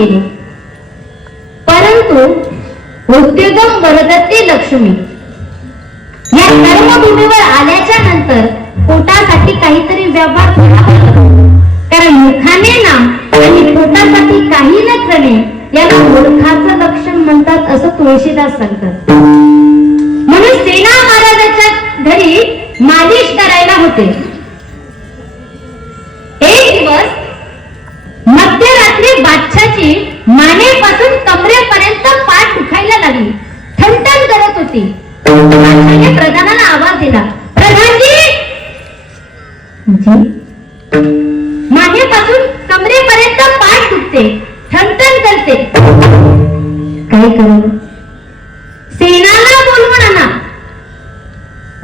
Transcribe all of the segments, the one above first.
गेले. परंतु उद्योगम वरदते लक्ष्मी या कर्मभूमीवर आल्याच्या नंतर पोटासाठी काहीतरी व्यवहार करावा लागतो. कारण मुखाने नाम आणि पोटासाठी काही न करणे याला मूर्खाचं लक्षण म्हणतात असं तुळशीदास सांगतात. म्हणून सेना महाराजाच्या घरी मालिश करायला होते. एक दिवस मध्यरात्री बादशाची मानेपासून कमरेपर्यंत पाठ दुखायला लागली, ठणठण करत होती. बादशाने प्रधानाला आवाज दिला, प्रधानजी मानेपासून कमरेपर्यंत पाठ दुखते, ठणठण करते, काय करू? सेनाला बोलवून आणा.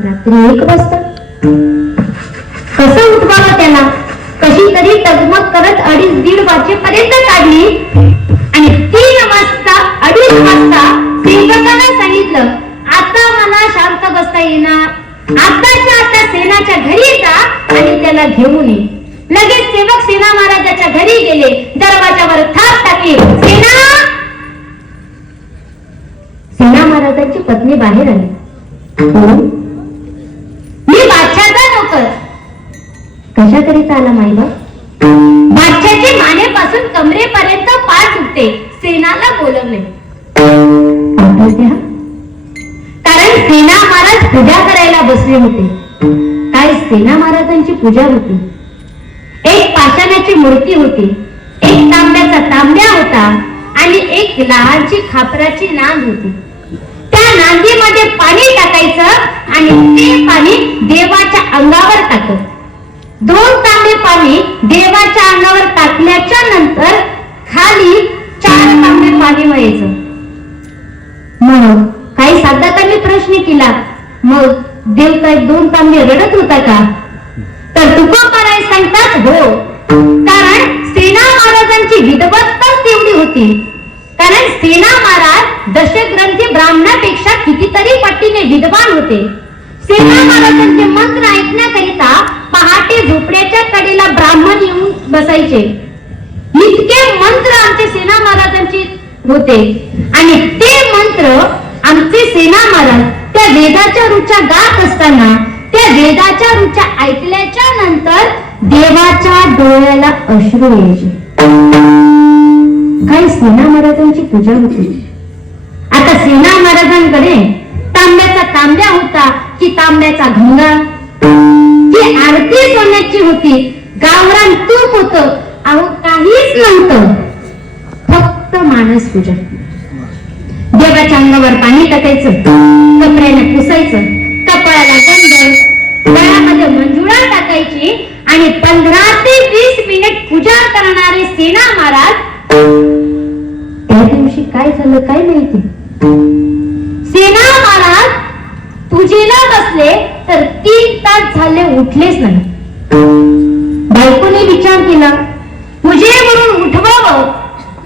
रात्री 1 वाजता कसं उठवावं त्याला? कशी तरी तगमग करत 2:30 वाजेपर्यंत काढली आणि 3 वाजता 2:30 वाजता सेवकाला सांगितलं, आता मला शांत बसता येणार, आताच्या आता सेनाच्या घरी जा आणि त्याला घेऊन ये. लगेच सेवक सेना महाराजाच्या घरी गेले, दरवाजावर थाप टाकली. सेना महाराजांची पत्नी बाहेर आली. मी बादशाचा नोकर. कशाकरिता आला माईबा? बादशाची मानेपासून कमरेपर्यंत पाठ दुखते, सेनाला बोलवले. कारण सेना महाराज पूजा करायला बसले होते. काय सेना महाराजांची पूजा होती? एक पाषाणाची मूर्ती होती, एक तांब्याचा तांब्या होता आणि एक लहानची खापराची नांद होती. त्या नांदीमध्ये पाणी टाकायचं आणि ते पाणी देवाच्या अंगावर टाकत. 2 तांबे पाणी देवाच्या अंगावर टाकल्याच्या नंतर खाली 4 तांबे पाणी व्हायचं. मग काही साधकांनी प्रश्न केला, मग देव काय 2 तांबे रडत होता का? तर तुकोबाराय सांगतात, हो, कारण सेना महाराजांची विद्वत्ताच तेवढी होती. कारण सेना महाराज दशग्रंथी ब्राह्मणापेक्षा कितीतरी पटीने विद्वान होते. सेना महाराजांचे मंत्र ऐकण्याकरिता पहाटे झोपड्याच्या कडेला ब्राह्मण येऊन बसायचे. इतके मंत्र आमचे सेना महाराजांचे होते आणि ते मंत्र आमचे सेना महाराज त्या वेदाच्या रुचा गात असताना त्या वेदाच्या रुचा ऐकल्याच्या नंतर देवाच्या डोळ्याला अश्रू यायचे. काही सेना महाराजांची पूजा होती. आता सेना महाराजांकडे तांब्याचा तांब्या होता की तांब्याचा घंगा, जी आरती सोन्याची होती, गावरान तूप होत, अहो काहीच नव्हतं, फक्त मानस पूजा. देवाच्या अंगावर पाणी टाकायचं, कपड्याने पुसायचं, कपाळाला गंध, गळ्यामध्ये मंजुळा टाकायची आणि 15 ते 20 मिनिट पूजा करणारे सेना महाराज त्या दिवशी काय झालं काय माहिती? सेना महाराज पूजेला बसले तर 3 तास झाले उठलेच नाही. बायकोने विचार केला, पूजे म्हणून उठवावं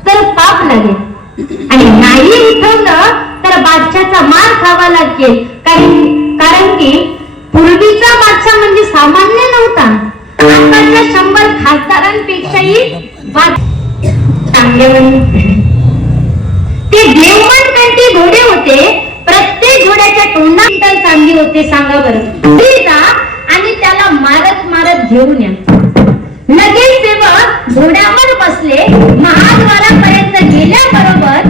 तर पाप लागेल आणि नाही उठवलं तर बादशाचा मार खावा लागेल. कारण की पूर्वीचा बादशाह म्हणजे सामान्य नव्हता. आताच्या 100 खासदारांपेक्षाही ते देवमणकंठी घोडे होते. प्रत्येक घोड्याच्या तोंडात चांदी होते. सांगा बरं, आणि त्याला मारत मारत घेऊन या. लगेच सेवक घोड्यावर बसले. महाद्वारापर्यंत गेल्याबरोबर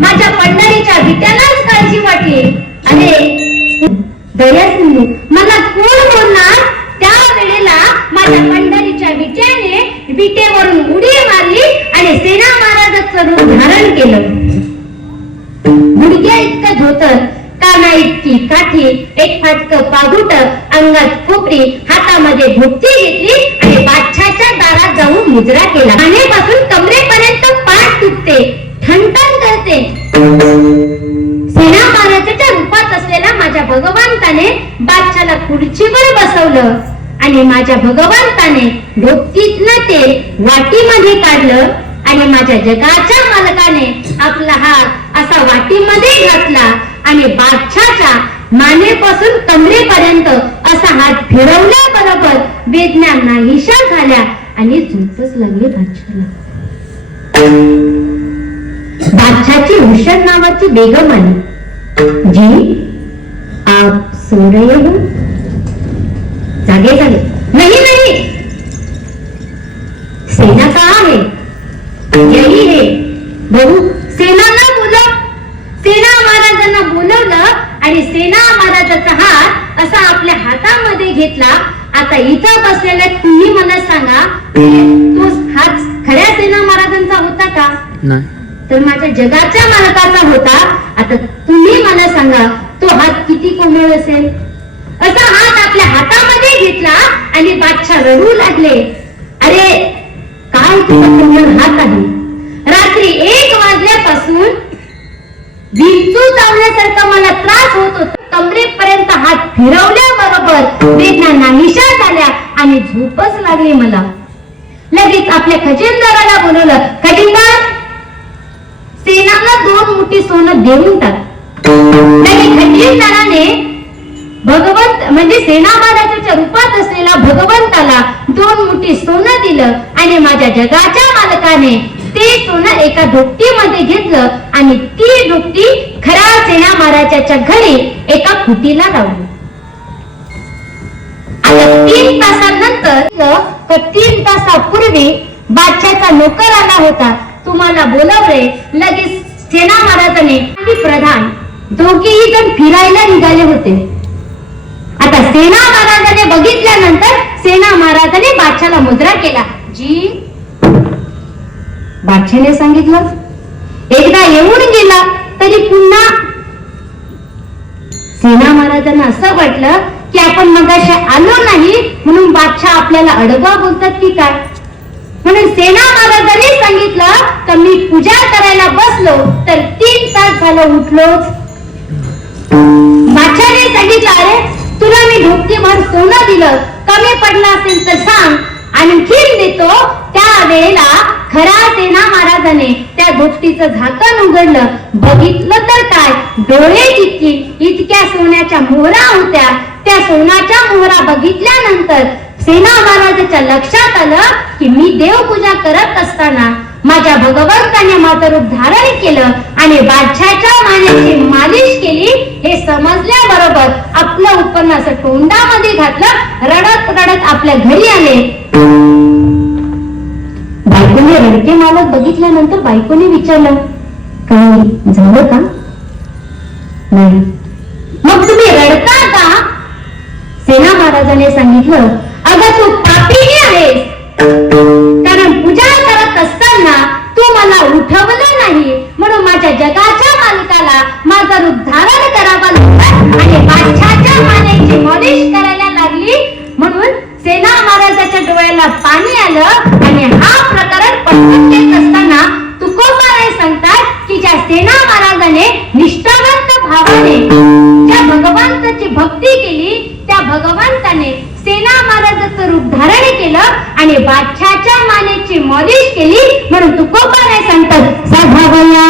माझ्या पंढरीच्या विट्यालाच काळजी वाटली. अरे दयासिंधू, मला कोण बोलणार? त्या वेळेला माझ्या पंढरीच्या विट्याने विटेवरून उडी मारली आणि सेना महाराजाचं रूप धारण केलं. गुडघ्या इतकं धोतर, काना इतकी काठी, एक फाटकं पागुट, अंगात खोपरी, हातामध्ये भोपती घेतली आणि बादशाच्या दारात जाऊन मुजरा केला. मानेपासून कमरेपर्यंत पाठ दुखते, ठणठण करते. सेना महाराजाच्या रूपात असलेला माझ्या भगवंताने बादशाला खुर्चीवर बसवलं आणि माझ्या भगवंताने भोपतीतलं तेल वाटीमध्ये काढलं आणि माझ्या जगाच्या मालकाने आपला हात असा वाटीमध्ये घातला आणि बादशाच्या मानेपासून कमरेपर्यंत असा हात फिरवल्याबरोबर वेदना नाहीशा झाल्या आणि झोपच लागली बादशाला. घराची हुशार नावाची बेगम आली. जी आप सो रहे हो? जागे झाले. नाही नाही, सेना कहाँ है? यही है. बहू, सेनाला बोलव. सेना महाराजांना बोलवलं आणि सेना महाराजाचा हात असा आपल्या हातामध्ये घेतला. आता इथं बसलेल्या तुम्ही मला सांगा, तो हात खऱ्या सेना महाराजांचा होता का? नाही. तर माझ्या जगाच्या मालकाचा होता. आता तुम्ही मला सांगा, तो हात किती कोमल असेल? असा हात आपल्या हातामध्ये घेतला आणि बादशाह रडू लागले. अरे काय तुझा कोमल हात आहे. रात्री 1 वाजल्यापासून विंचू चावल्यासारखा मला त्रास होत होता. कमरेपर्यंत हात फिरवल्याबरोबर वेदना नाहीशा झाल्या आणि झोपच लागली मला. लगेच आपल्या खजिनदाराला बोलवलं. खजिनदार, सेनाला 2 मुठी सोनं देऊन टाक. लगेच खजिनदाराने भगवंत म्हणजे सेना महाराजाच्या रूपात असलेला भगवंताला 2 मुठी सोनं दिलं आणि माझ्या जगाच्या मालकाने ते सोनं एका ढोकटीमध्ये घेतलं आणि ती ढोकटी खऱ्या सेना महाराजाच्या घरी एका खुटीला लावली. आता 3 तासानंतर 3 तासापूर्वी बादशाचा नोकर आला होता. तुम्हाला बोलवले. लगेच सेना महाराजाने आणि प्रधान दोघेही जण फिरायला निघाले होते. आता सेना महाराजाने बघितल्यानंतर सेना महाराजाने बादशाला मुजरा केला. जी, बादशाने सांगितलं. एकदा येऊन गेला तरी पुन्हा. सेना महाराजांना असं वाटलं की आपण मगाशी आलो नाही म्हणून बादशाह आपल्याला अडगा बोलतात की काय. म्हणून सेना महाराजांनी सांगितलं तर मी पूजा करायला बसलो तर 3 तास झालं उठलोच. बादशाने सांगितलं, अरे तुला मी ढोकटीभर सोनं दिलं, कमी पडलं असेल तर सांग, आणखीन देतो. त्या वेळेला खरा सेना महाराजाने त्या ढोकटीचं झाकण उघडलं. बघितलं तर काय, डोळे इतक्या सोन्याच्या मोहरा होत्या. त्या सोन्याच्या मोहरा बघितल्यानंतर सेना महाराजाच्या लक्षात आलं की मी देवपूजा करत असताना माझ्या भगवंताने माझं रूप धारण केलं आणि बादशाच्या मानेची मालिश केली. हे समजल्याबरोबर आपलं उत्पन्न असं तोंडामध्ये घातलं. रडत रडत आपल्या घरी आले. बायकोने रडके मालक बघितल्यानंतर बायकोने विचारलं, काही झालं का? नाही. मग तुम्ही रडता का? सेना महाराजाने सांगितलं, अगं तू पापीणी आहेस. कारण पूजा करत असताना तू मला उठवलं नाही म्हणून माझ्या जगाच्या मालकाला माझं रूप धारण करावं लागलं आणि बादशाच्या मानेची मालिश करायला लागली. म्हणून सेना महाराजाच्या डोळ्याला पाणी आलं आणि हा प्रकरण पटकन येत असताना तुकोबाराय सांगतात की ज्या सेना महाराजाने निष्ठावंत भावाने ज्या भगवंताची भक्ती केली त्या भगवंताने सेना महाराजाचं रूप धारण केलं आणि बादशाच्या मानेची मालिश केली. म्हणून तुकोबाराय सांगतात, सभावया